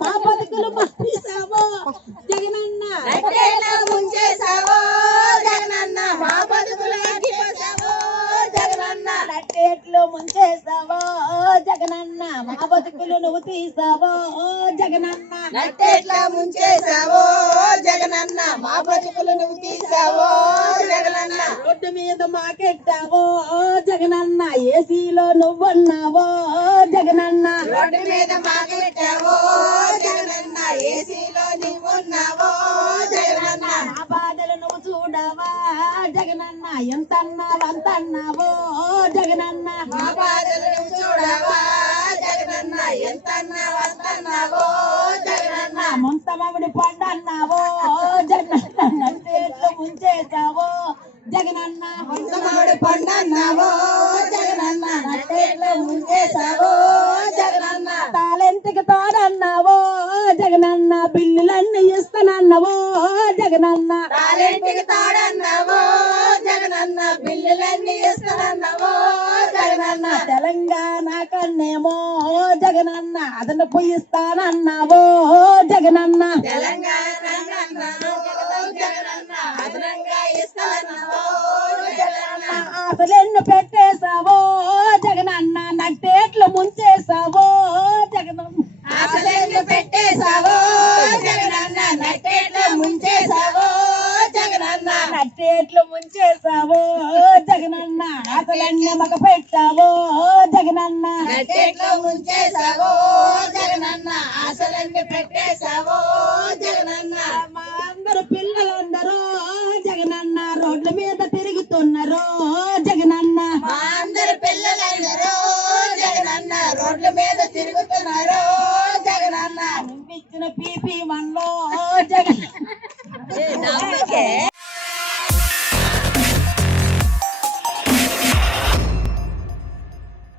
మా బతుకులు మార్చేసావో జగనన్న ముంచేసావో జగనన్న మా బతుకులు మార్చేసావో జగనన్న నట్టేట్లు ముంచేసావో జగనన్న మా బతుకులు నువ్వు తీసావో జగనన్న నట్టేట్లా ముంచేసావో జగనన్న మా బతుకులు నువ్వు తీసావో జగనన్న రోడ్డు మీద మాకెట్టావో జగనన్న ఏసీలో నువ్వున్నావో జగనన్న రోడ్డు మీద మాకెట్టావో జగనన్న ఏసీలో నువ్వున్నావో జగనన్న నా బాధలు నువ్వు చూడవా జగనన్న ఎంతన్నావు అంతన్నావో జగనన్న మా బాధలు నువ్వు చూడవా జగనన్న ఎంతన్నావు అంతన్నావో జగనన్న ముంతమవుడి పండన్నావో జగనన్న నట్టేట్లు ముంచేసావో జగనన్న ముంతమామిడి పండన్నావో జగనన్న నట్టేట్లు ముంచేసావో జగనన్న తాలెంతకి తోడన్నావో జగనన్న బిల్లులన్నీ ఇస్తానన్నావో జగనన్న టాలెంట్కి తాడన్నావో జగనన్న బిల్లులన్నీ ఇస్తానన్నావో జగనన్న తెలంగాణ కన్నేమో జగనన్న అదను పోయిస్తానన్నావో జగనన్న తెలంగాణ కన్నాను జగనన్న అదనంగా ఇస్తానన్నావో జగనన్న ఆశలెన్ను పెట్టేశావో జగనన్న నట్టేట్లు ముంచేసావో జగనన్న ఆశలెన్ను పెట్టేశావో జగనన్న నట్టేట్లు ముంచేశావో జగనన్న నట్టేట్లు ముంచేసావో జగనన్న ఆశలన్నీ మగ పెట్టావో జగనన్న నట్టేట్లు ముంచేశావో జగనన్న ఆశలన్నీ పెట్టేశావో జగనన్న మా అందరు పిల్లలందరూ జగనన్న రోడ్ల మీద తిరుగుతున్నారు జగనన్న మా అందరి పిల్లలందరూ జగనన్న రోడ్ల మీద తిరుగుతున్నారు జగనన్న నువ్విచ్చిన పీపీ మనలో జగన్